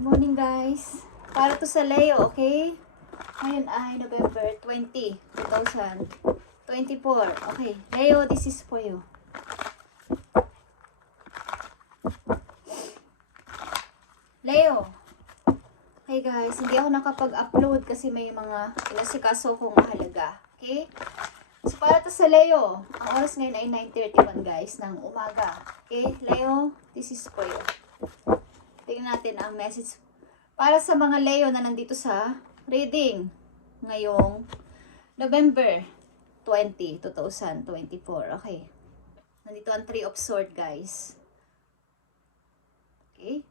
Good morning guys. Para to sa Leo, okay? Ngayon ay November 20, 2024. Okay, Leo, this is for you. Leo. Okay guys, hindi ako nakapag-upload kasi may mga inasikaso kong mahalaga. Okay? So para to sa Leo, ang oras ngayon ay 9:31 guys ng umaga. Okay, Leo, this is for you. Tingnan natin ang message para sa mga Leo na nandito sa reading ngayong November 20, 2024. Okay. Nandito ang Three of Swords, guys. Okay.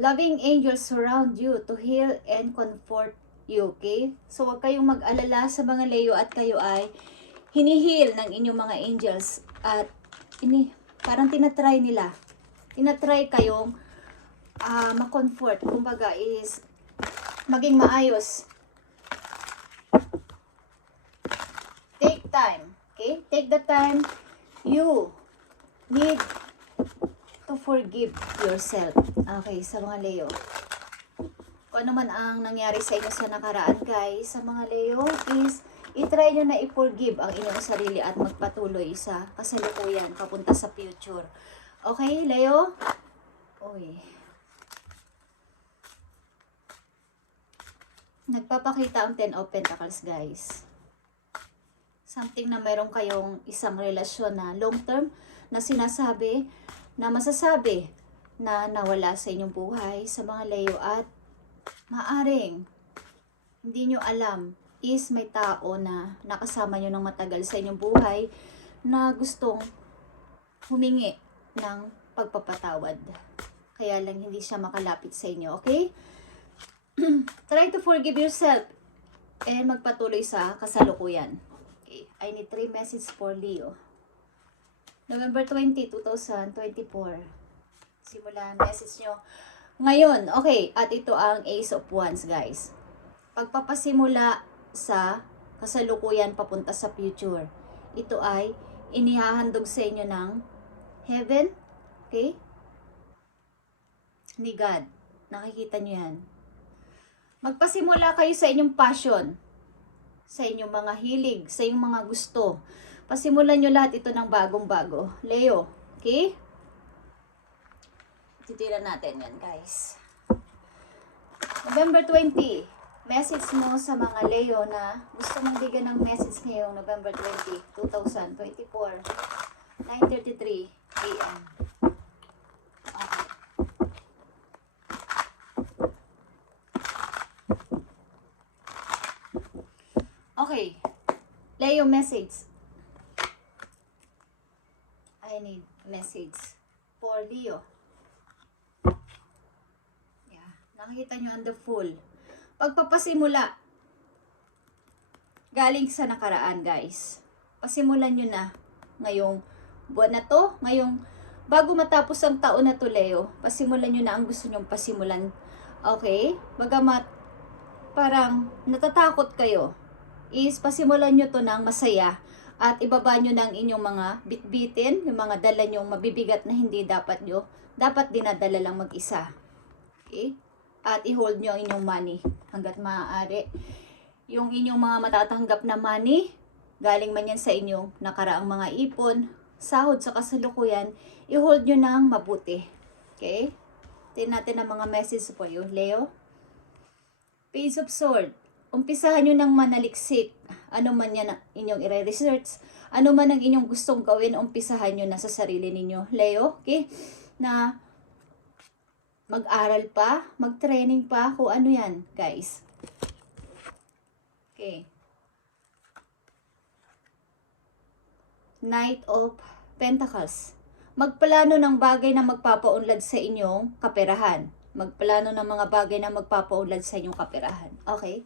Loving angels surround you to heal and comfort you. Okay? So, huwag kayong mag-alala sa mga Leo at kayo ay hinihil ng inyong mga angels at parang tinatry nila. Tinatry kayong ma-comfort. Kumbaga is maging maayos. Take time. Okay? Take the time. You need to forgive yourself. Okay, sa mga Leo. Kung ano man ang nangyari sa inyo sa nakaraan, guys, sa mga Leo, is i-try nyo na i-forgive ang inyong sarili at magpatuloy sa kasalukuyan, papunta sa future. Okay, Leo? Uy. Nagpapakita ang Ten of Pentacles, guys. Something na mayroon kayong isang relasyon na long term na sinasabi, na masasabi na nawala sa inyong buhay sa mga Leo at maaring hindi nyo alam is may tao na nakasama nyo ng matagal sa inyong buhay na gustong humingi ng pagpapatawad. Kaya lang hindi siya makalapit sa inyo, okay? Try to forgive yourself and magpatuloy sa kasalukuyan. Okay, I need 3 messages for Leo. November 20, 2024. Simula message nyo. Ngayon, okay, at ito ang Ace of Wands, guys. Pagpapasimula sa kasalukuyan papunta sa future. Ito ay inihahandog sa inyo ng heaven, okay? Ni God. Nakikita nyo yan. Magpasimula kayo sa inyong passion, sa inyong mga hilig, sa inyong mga gusto. Pasimulan nyo lahat ito ng bagong-bago. Leo, okay? Titiran natin yan, guys. November 20. Message mo sa mga Leo na gusto mong bigyan ng message ngayong November 20, 2024, 9:33 AM. Okay. Leo, message. I need message for Leo. Yeah. Nakikita nyo ang the Fool. Pagpapasimula, galing sa nakaraan, guys. Pasimulan nyo na ngayong buwan na to, bago matapos ang taon na to, Leo, pasimulan nyo na ang gusto nyong pasimulan. Okay? Bagamat parang natatakot kayo, is pasimulan nyo to ng masaya at ibaba nyo ng inyong mga bitbitin, yung mga dala nyong mabibigat na hindi dapat dinadala lang mag-isa. Okay? At i-hold nyo ang inyong money hanggat maaari. Yung inyong mga matatanggap na money, galing man yan sa inyong nakaraang mga ipon, sahod sa kasalukuyan, i-hold nyo ng mabuti. Okay? Tingnan natin ang mga message po you, Leo. Page of Swords. Umpisahan nyo ng manaliksik. Ano man yan inyong i-research, ano man ang inyong gustong gawin, umpisahan nyo na sa sarili ninyo, Leo. Okay? Na mag-aral pa, mag-training pa, kung ano yan, guys. Okay. Knight of Pentacles. Magplano ng bagay na magpapaunlad sa inyong kaperahan. Magplano ng mga bagay na magpapaunlad sa inyong kaperahan. Okay?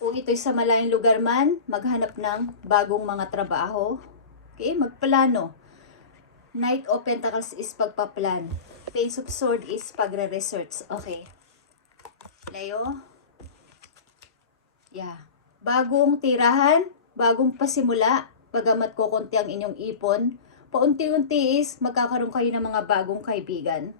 Kung ito'y sa malayong lugar man, maghanap ng bagong mga trabaho. Okay? Magplano. Knight of Pentacles is pagpaplan. Page of Swords is pagre-research. Okay. Leo. Yeah. Bagong tirahan, bagong pasimula, bagamat kukunti ang inyong ipon, paunti-unti is magkakaroon kayo ng mga bagong kaibigan,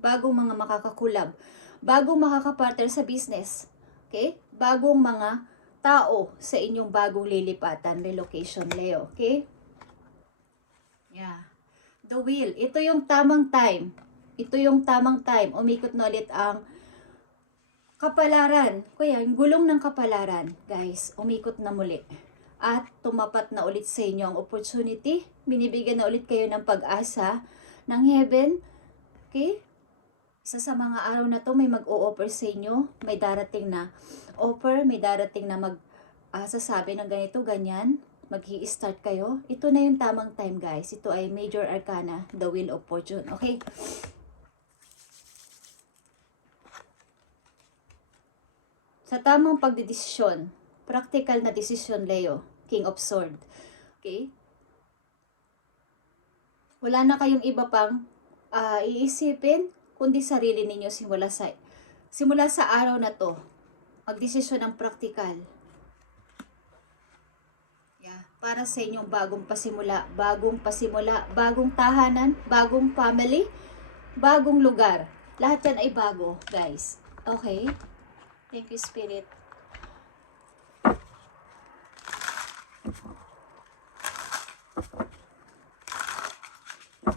bagong mga makakakulab, bagong makakapartner sa business. Okay? Bagong mga tao sa inyong bagong lilipatan, relocation, Leo. Okay? Yeah. The wheel. Ito yung tamang time. Ito yung tamang time. Umikot na ulit ang kapalaran. Kaya, yung gulong ng kapalaran, guys, umikot na muli. At tumapat na ulit sa inyo ang opportunity. Binibigyan na ulit kayo ng pag-asa ng heaven. Okay? Isa sa mga araw na to, may mag-o-offer sa inyo. May darating na offer, may darating na sasabi ng ganito, ganyan. Mag-i-start kayo. Ito na yung tamang time, guys. Ito ay Major Arcana, the Wheel of Fortune. Okay? Sa tamang pagdidesisyon, practical na desisyon, Leo, King of Sword. Okay? Wala na kayong iba pang iisipin, kundi sarili ninyo simula sa araw na to. Magdesisyon ng practical. Yeah. Para sa inyong bagong pasimula, bagong tahanan, bagong family, bagong lugar. Lahat yan ay bago, guys. Okay? Thank you, Spirit.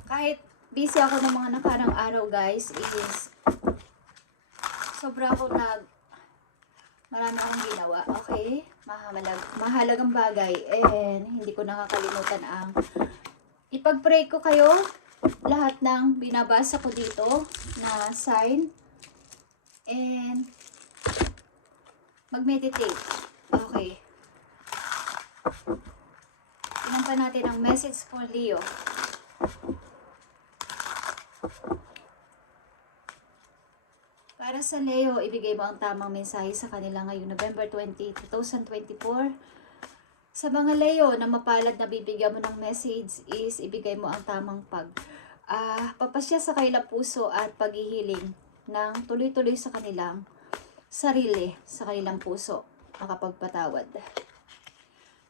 Kahit busy ako ng mga nakarang araw, guys, is sobra ako marami akong ginawa, okay? Mahalagang bagay, and hindi ko nakakalimutan ang ipag-pray ko kayo lahat ng binabasa ko dito na sign, and mag-meditate. Okay. Tingnan pa natin ang message for Leo. Para sa Leo, ibigay mo ang tamang mensahe sa kanila ngayong November 20, 2024. Sa mga Leo na mapalad na bibigyan mo ng message is ibigay mo ang tamang papasya sa kanilang puso at paghihiling ng tuloy-tuloy sa kanilang sarili, sa kanilang puso, makapagpatawad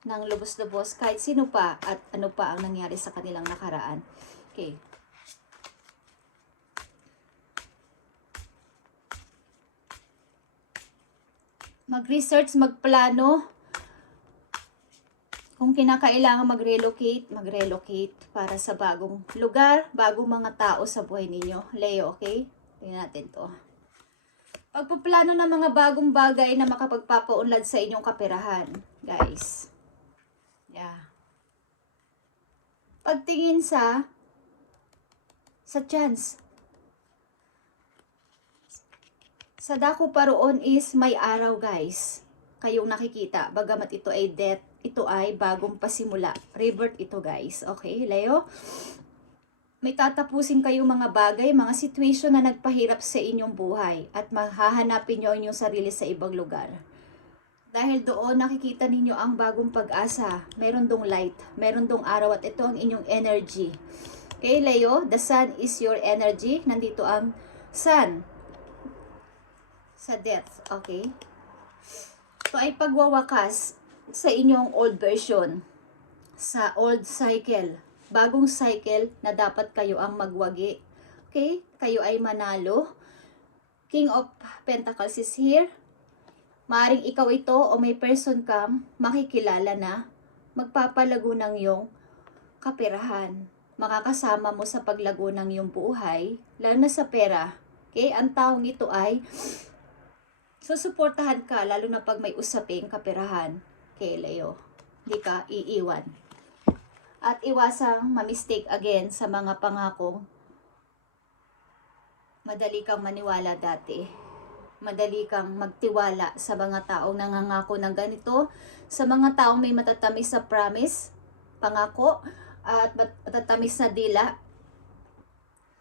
ng lubos-lubos kahit sino pa at ano pa ang nangyari sa kanilang nakaraan. Okay. Mag-research, magplano. Kung kinakailangan mag-relocate para sa bagong lugar, bagong mga tao sa buhay ninyo. Leo, okay? Tingnan natin to. Pagpaplano ng mga bagong bagay na makapagpapaunlad sa inyong kaperahan, guys. Yeah. Pagtingin sa chance. Sa dako paroon is may araw, guys. Kayong nakikita. Bagamat ito ay death, ito ay bagong pasimula. Rebirth ito, guys. Okay, Leo? May tatapusin kayong mga bagay, mga situation na nagpahirap sa inyong buhay at mahahanapin nyo inyong sarili sa ibang lugar. Dahil doon nakikita ninyo ang bagong pag-asa. Meron dong light, meron dong araw at ito ang inyong energy. Okay, Leo? The sun is your energy. Nandito ang sun sa death. Okay? Ito ay pagwawakas sa inyong old version, sa old cycle. Bagong cycle na dapat kayo ang magwagi. Okay? Kayo ay manalo. King of Pentacles is here. Maaring ikaw ito o may person kang makikilala na magpapalago ng iyong kaperahan. Makakasama mo sa paglago ng iyong buhay, lalo na sa pera. Okay? Ang taong ito ay susuportahan ka, lalo na pag may usaping kaperahan. Okay, Leo? Hindi ka iiwan. At iwasang ma-mistake again sa mga pangakong madali kang maniwala dati. Madali kang magtiwala sa mga taong nangangako ng ganito, sa mga taong may matatamis na promise, pangako, at matatamis na dila.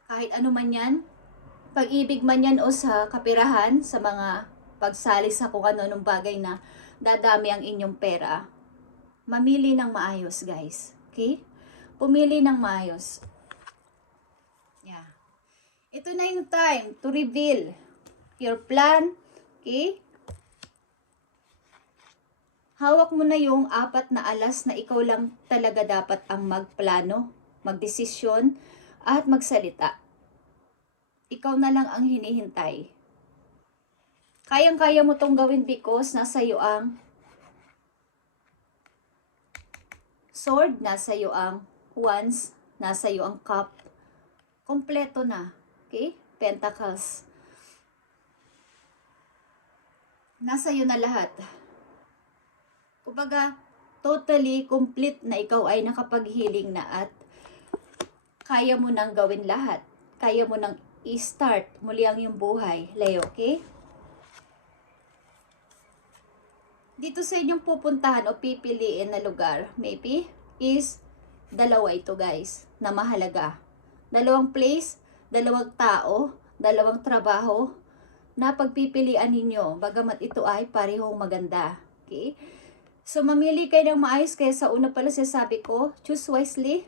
Kahit ano man yan, pag-ibig man yan o sa kapirahan, sa mga pagsali sa kung ano nung bagay na dadami ang inyong pera, mamili ng maayos, guys. Okay? Pumili ng maayos. Yeah. Ito na yung time to reveal your plan. Okay? Hawak mo na yung 4 na alas na ikaw lang talaga dapat ang magplano. magdesisyon, at magsalita. Ikaw na lang ang hinihintay. Kayang-kaya mo tong gawin because nasa iyo ang sword, nasa iyo ang wands, nasa iyo ang cup. Kompleto na. Okay? Pentacles. Nasa iyo na lahat. Kumbaga, totally complete na ikaw ay nakapaghiling na at kaya mo nang gawin lahat. Kaya mo nang i-start muli ang iyong buhay. Leo, okay? Dito sa inyong pupuntahan o pipiliin na lugar, maybe, is dalawa ito guys, na mahalaga. Dalawang place, dalawang tao, dalawang trabaho, na pagpipilian ninyo, bagamat ito ay parehong maganda. Okay? So, mamili kayo ng maayos, kaya sa una pala sinasabi ko, choose wisely.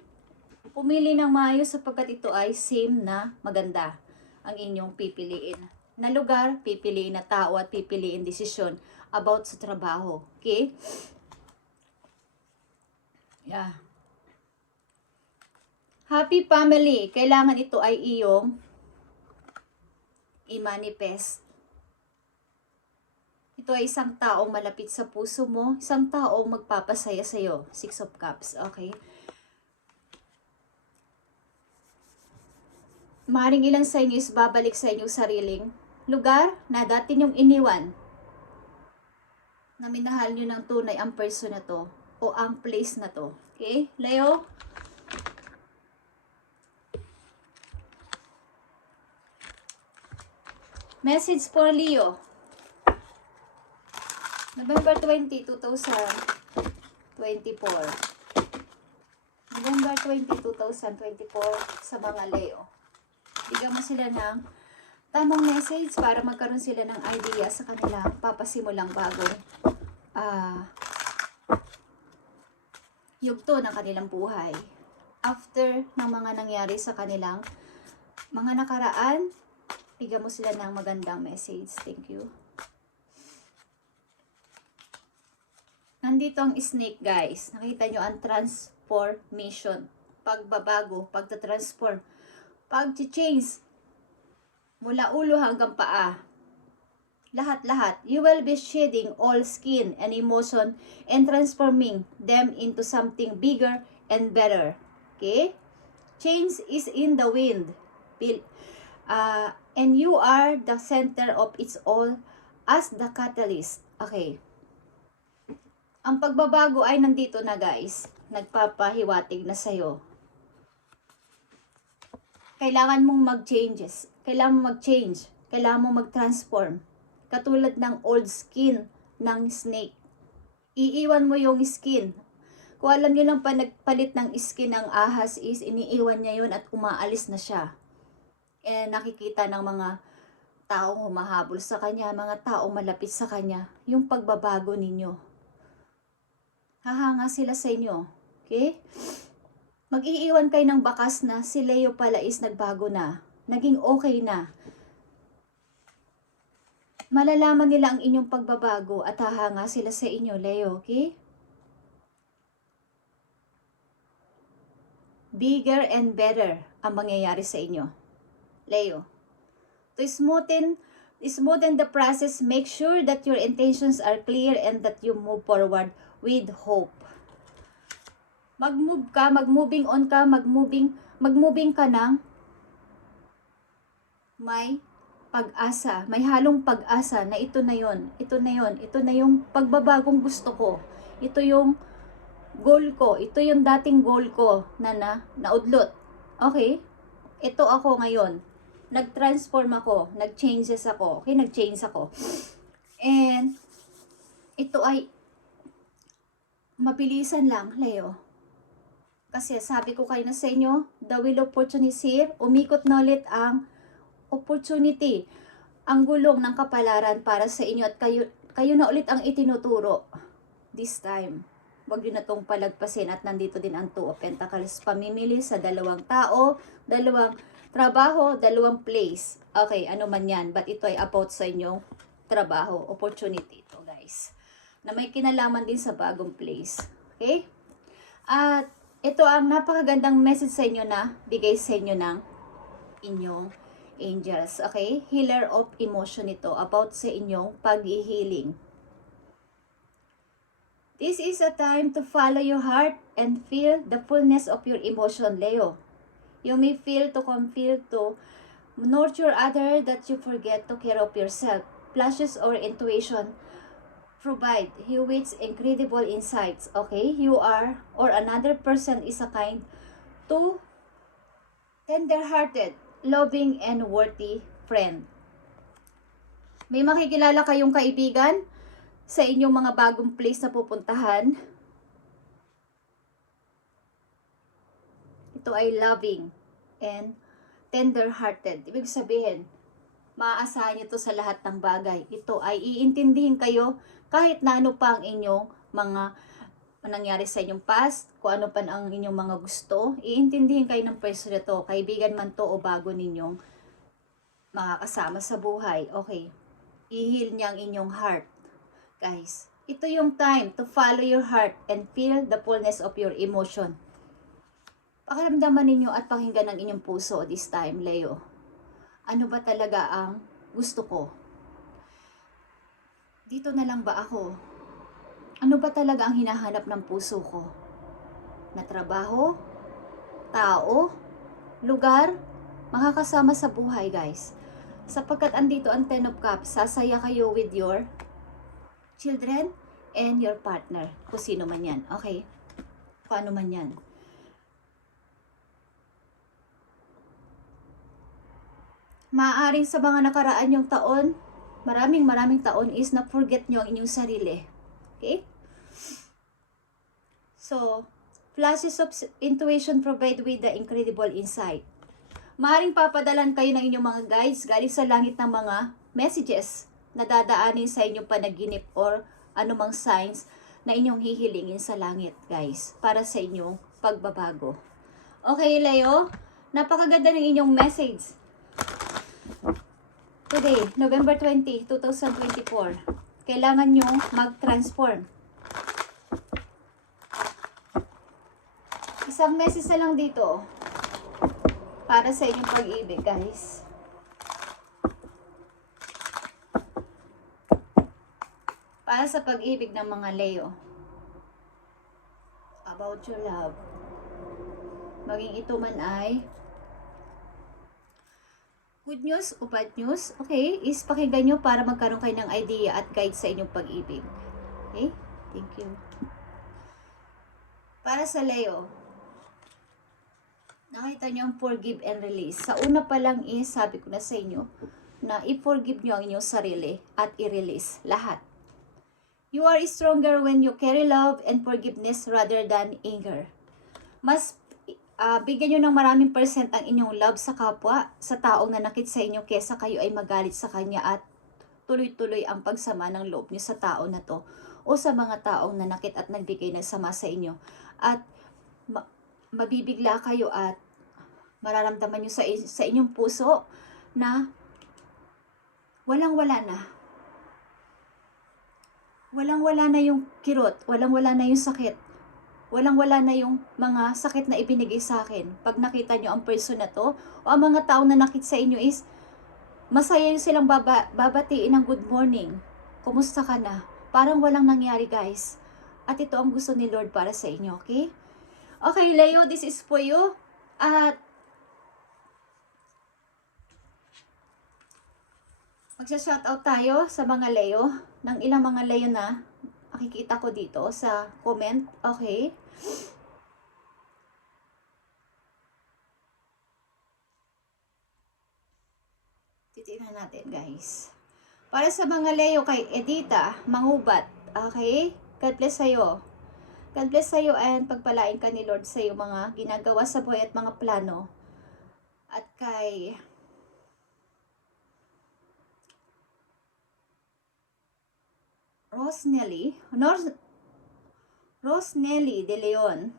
Pumili ng maayos sapagkat ito ay same na maganda ang inyong pipiliin na lugar, pipiliin na tao at pipiliin desisyon about sa trabaho. Okay? Yeah. Happy family. Kailangan ito ay iyong i-manifest. Ito ay isang taong malapit sa puso mo, isang taong magpapasaya sa'yo. 6 of Cups. Okay? Maaaring ilan sa inyo is babalik sa inyong sariling lugar na dati niyong iniwan. Na minahal niyo ng tunay ang person na to o ang place na to. Okay? Leo? Message for Leo. November 20, 2024. November 20, 2024 sa mga Leo. Bigyan mo sila ng tamang message para magkaroon sila ng idea sa kanilang papasimulang bagong yugto ng kanilang buhay. After ng mga nangyari sa kanilang mga nakaraan, bigyan mo sila ng magandang message. Thank you. Nandito ang snake guys. Nakita nyo ang transformation. Pagbabago, pagta-transform. Pag-change, mula ulo hanggang paa, lahat-lahat, you will be shedding all skin and emotion and transforming them into something bigger and better. Okay? Change is in the wind. And you are the center of its all as the catalyst. Okay. Ang pagbabago ay nandito na guys. Nagpapahiwatig na sa'yo. Kailangan mong mag-changes. Kailangan mong mag-change. Kailangan mong mag-transform. Katulad ng old skin ng snake. Iiwan mo yung skin. Kung alam nyo lang pa nagpalit ng skin ng ahas is iniiwan niya yun at umaalis na siya. Nakikita ng mga taong humahabol sa kanya, mga taong malapit sa kanya, yung pagbabago ninyo. Hahanga sila sa inyo. Okay? Mag-iiwan kayo ng bakas na si Leo pala is nagbago na. Naging okay na. Malalaman nila ang inyong pagbabago at hahanga sila sa inyo, Leo. Okay? Bigger and better ang mangyayari sa inyo. Leo. To smoothen the process, make sure that your intentions are clear and that you move forward with hope. Mag-move ka, mag-moving on ka, mag-moving ka ng may pag-asa, may halong pag-asa na ito na yon, ito na yon, ito na yung pagbabagong gusto ko. Ito yung goal ko, ito yung dating goal ko na naudlot. Okay? Ito ako ngayon. Nag-transform ako, nag-changes ako. Okay, nag-change ako. And ito ay mabilisan lang, Leo. Kasi sabi ko kayo na sa inyo, the will of fortune is here. Umikot na ulit ang opportunity, ang gulong ng kapalaran para sa inyo at kayo na ulit ang itinuturo. This time, wag yun na itong palagpasin at nandito din ang 2 of Pentacles. Pamimili sa dalawang tao, dalawang trabaho, dalawang place. Okay, ano man yan. But ito ay about sa inyong trabaho, opportunity ito guys. Na may kinalaman din sa bagong place. Okay? At Ito ang napakagandang message sa inyo na bigay sa inyo ng inyong angels. Okay? Healer of emotion ito about sa inyong pag-healing. This is a time to follow your heart and feel the fullness of your emotion, Leo. You may feel to nurture other that you forget to care of yourself. Flashes or intuition provide you with incredible insights. Okay? You are or another person is a kind to tender-hearted, loving, and worthy friend. May makikilala kayong kaibigan sa inyong mga bagong place na pupuntahan. Ito ay loving and tender-hearted. Ibig sabihin, maaasahan nyo to sa lahat ng bagay. Ito ay iintindihin kayo kahit na ano pa ang inyong mga nangyari sa inyong past, kung ano pa ang inyong mga gusto, iintindihin kayo ng person na to, kaibigan man to o bago ninyong makakasama sa buhay. Okay, i-heal niya ang inyong heart. Guys, ito yung time to follow your heart and feel the fullness of your emotion. Pakiramdaman ninyo at pakinggan ng inyong puso this time, Leo. Ano ba talaga ang gusto ko? Dito na lang ba ako? Ano ba talaga ang hinahanap ng puso ko? Na trabaho? Tao? Lugar? Makakasama sa buhay, guys. Sapagkat andito ang Ten of Cups, sasaya kayo with your children and your partner. Kung sino man yan. Okay? Paano man yan? Maaaring sa mga nakaraan yung taon, maraming taon is na-forget nyo ang inyong sarili. Okay? So, flashes of intuition provide with the incredible insight. Maaaring papadalan kayo ng inyong mga guides galing sa langit ng mga messages na dadaanin sa inyong panaginip or anumang signs na inyong hihilingin sa langit, guys, para sa inyong pagbabago. Okay, Leo? Napakaganda ng inyong message. Today, November 20, 2024, kailangan nyo mag-transform. Isang message na lang dito para sa inyong pag-ibig, guys. Para sa pag-ibig ng mga Leo. About your love. Maging ito man ay good news o bad news, okay, is pakinggan nyo para magkaroon kayo ng idea at guide sa inyong pag-ibig. Okay? Thank you. Para sa Leo, nakita nyo ang forgive and release. Sa una pa lang is, sabi ko na sa inyo, na i-forgive nyo ang inyong sarili at i-release lahat. You are stronger when you carry love and forgiveness rather than anger. Mas bigyan nyo ng maraming percent ang inyong love sa kapwa, sa taong nanakit sa inyo, kesa kayo ay magalit sa kanya at tuloy-tuloy ang pagsama ng loob nyo sa tao na to o sa mga taong nanakit at nagbigay ng sama sa inyo. At mabibigla kayo at mararamdaman nyo sa inyong puso na walang-wala na. Walang-wala na yung kirot, walang-wala na yung sakit. Walang-wala na yung mga sakit na ibinigay sa akin. Pag nakita nyo ang person na to, o ang mga tao na nakita sa inyo is, masaya yung silang babatiin ng good morning. Kumusta ka na? Parang walang nangyari, guys. At ito ang gusto ni Lord para sa inyo, okay? Okay, Leo, this is for you. At magsa-shoutout tayo sa mga Leo, ng ilang mga Leo na makikita ko dito sa comment, okay? Titignan natin, guys. Para sa mga Leo kay Edita Mangubat, okay? God bless sa'yo. God bless sa'yo and pagpalain ka ni Lord sa iyo mga ginagawa sa buhay at mga plano. At kay Rosnelly De Leon.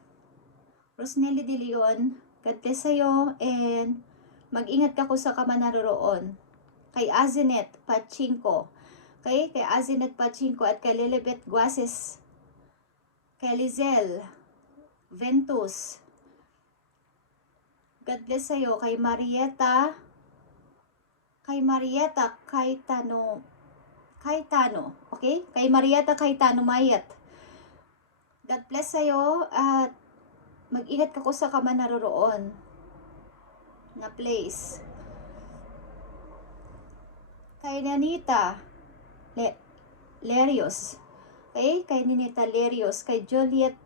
Rosnelly De Leon, God bless sa'yo and mag-ingat ka kung sa ka man naroroon. Kay Azinet Pachinko. Kay Azinet Pachinko at kay Lilibet Guases. Kay Lizelle Ventus. God bless sa'yo. Kay Marieta Caetano. Okay? Kay Marieta Caetano Mayat. God bless sa'yo at mag-ingat ka ko sa ka man naroroon na place. Kay Nanita Lerios. Okay? Kay Ninita Lerios. Kay Juliet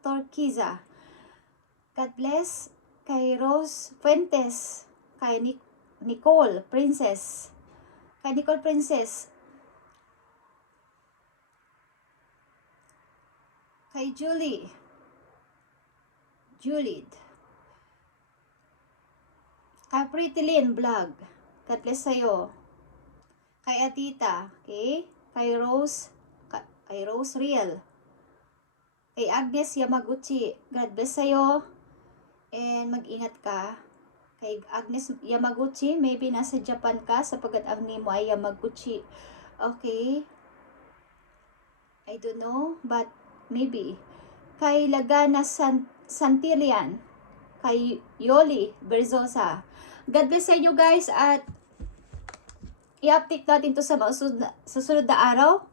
Torquiza. God bless. Kay Rose Fuentes. Kay Nicole Princess. Kay Nicole Princess. Kay Juliet. Kay Pretty Lynn Vlog. God bless sa'yo. Kay Atita. Okay? Kay Rose Real. Kay Agnes Yamaguchi. God bless sa'yo. And mag-ingat ka. Kay Agnes Yamaguchi, maybe nasa Japan ka sapagkat ang name mo ay Yamaguchi. Okay? I don't know, but maybe. Kay Lagana Santillan. Kay Yoli Berzosa. God bless sa inyo guys at i-update natin to sa susunod na araw.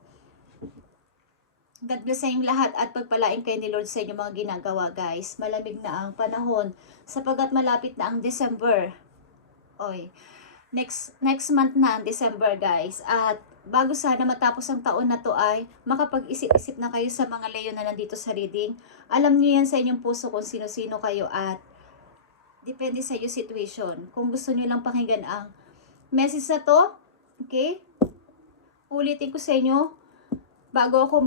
God bless sa inyong lahat at pagpalain kayo ni Lord sa inyong mga ginagawa guys. Malamig na ang panahon sapagkat malapit na ang December. Oy, next month na ang December guys. At bago sana matapos ang taon na to ay makapag-isip-isip na kayo sa mga leyon na nandito sa reading. Alam niyo yan sa inyong puso kung sino-sino kayo at depende sa iyo situation. Kung gusto niyo lang pakinggan ang message na to, okay? Ulitin ko sa inyo, bago ako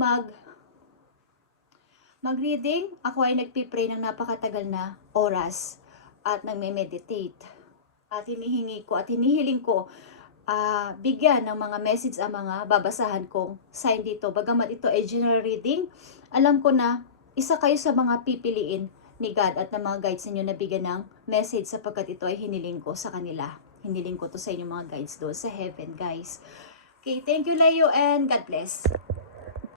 mag-reading, ako ay nagpipray ng napakatagal na oras at nagme-meditate. At hinihingi ko at hinihiling ko bigyan ng mga message ang mga babasahan kong sign dito. Bagamat ito ay general reading, alam ko na isa kayo sa mga pipiliin ni God at ng mga guides ninyo na bigyan ng message sapagkat ito ay hiniling ko sa kanila. Hiniling ko to sa inyong mga guides doon sa heaven, guys. Okay, thank you, Leo, and God bless.